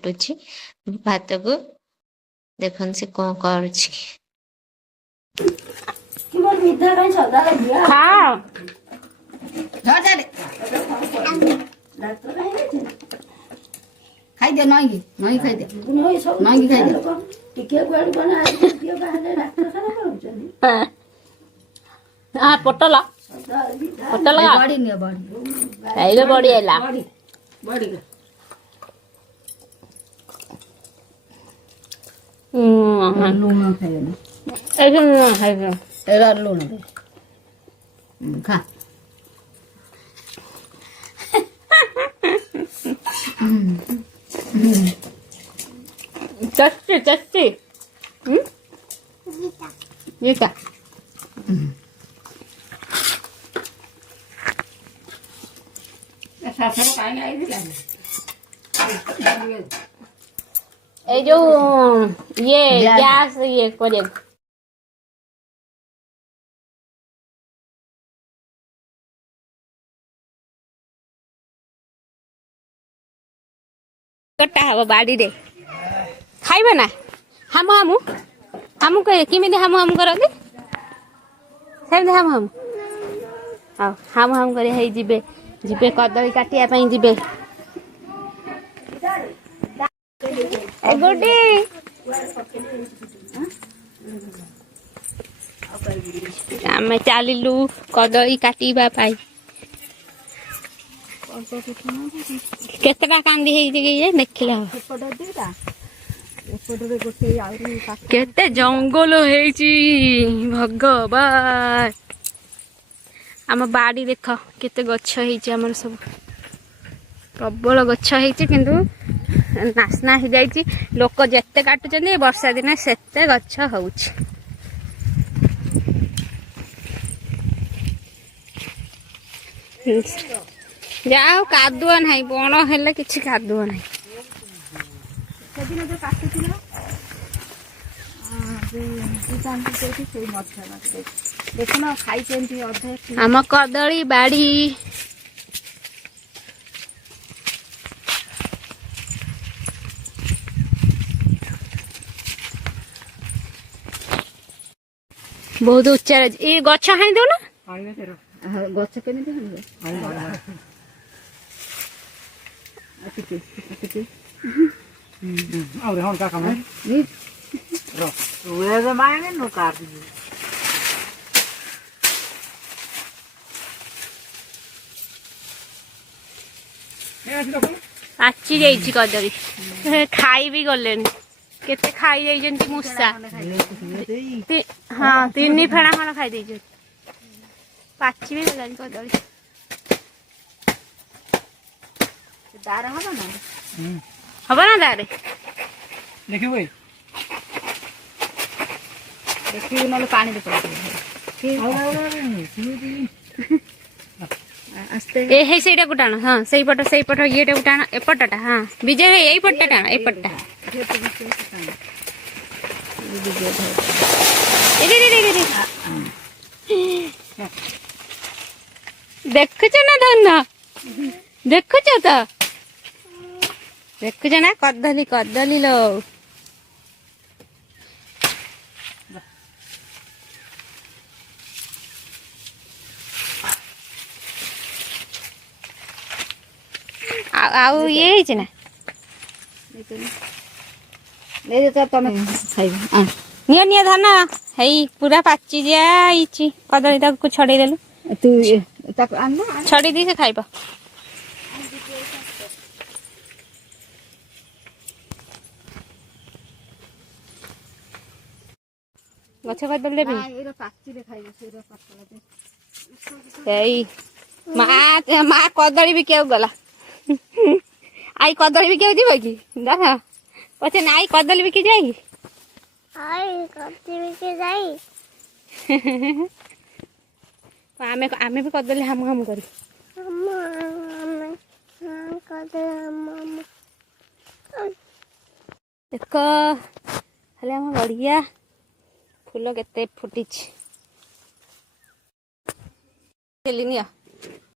फुटुची भात को देखन से कौन कर खाई दे नई नई खाई दे नई खाई दे टिके गुआड़ी बना दियो बाहर डॉक्टर खाना करूछनी हां पोटला बड़ी ने बड़ी आइले बड़ी आइला बड़ी लून खाइए ना ऐसे नहीं खाइए एरा लून दे खा चस्टी ये क्या सासरे काई नहीं दिला ए जो ये गैस ये करे कट्टा हवा बाड़ी रे खाइबे ना हम हम हम कहे किमिति हम करते सेमति हम करे हे जिबे जिबे कदली काटिया पई जिबे ए गुडी आमे चालिलु कदली काटिबा पाई केतटा कांदी हे जे देखिला केते जंगल हेची भगवान आम बाड़ी देख केते गछ हेची हमर सब प्रबल गछ हेची किंतु नासना हो जाइची लोक जेते काटुचंदी वर्षा दिन सेते गछ होउची जाओ कादुआ नहीं बण हेले किछि कादुआ नहीं सेदिन जो काटुथिला देखना खाई चेंती अधे आम कदली बाड़ी बहुत उच्चा ये गछ हाणी दो ना गछ केमिति हणबे अतिके और हन का काम है नी वे तो मायने नो काट दी आची जाइछि कदली खाई भी गलेन केते खाई जाइछन्ति मुसा हाँ तीन फेणा खण खाई देइछ पाची भी गलानी कदली दार हबो ना हबो ना दारे देखियो भाई देखि नले पानी दे पड़े आस्ते ए हे सेटा गुटाण हाँ सही पट येटा गुटाण एपटटा हाँ विजय हे एई पट्टा टाण एपट्टा देखुछ ना धन देखुछ तो देखुछ ना कदली कदली लो आउ ये ହେଇଛି ନା ले दे तो तमे खाइ आ निया निया धान हेई पूरा पाची जाइछि कदली ताको छड़ेई देलु तू ताको आन ना छड़ी दी से खाइबा गछ कदली देबी एरो पाची रे खाइ सेरो पातला दे हेई मा कदली भी केउ गला आई कदली भी केउ जीव कि देख पछे नाई कदली भी के जाई आई कदली भी के जाई आमे भी कदली हम करी देख हेले हम बढ़िया फूल केते फुटी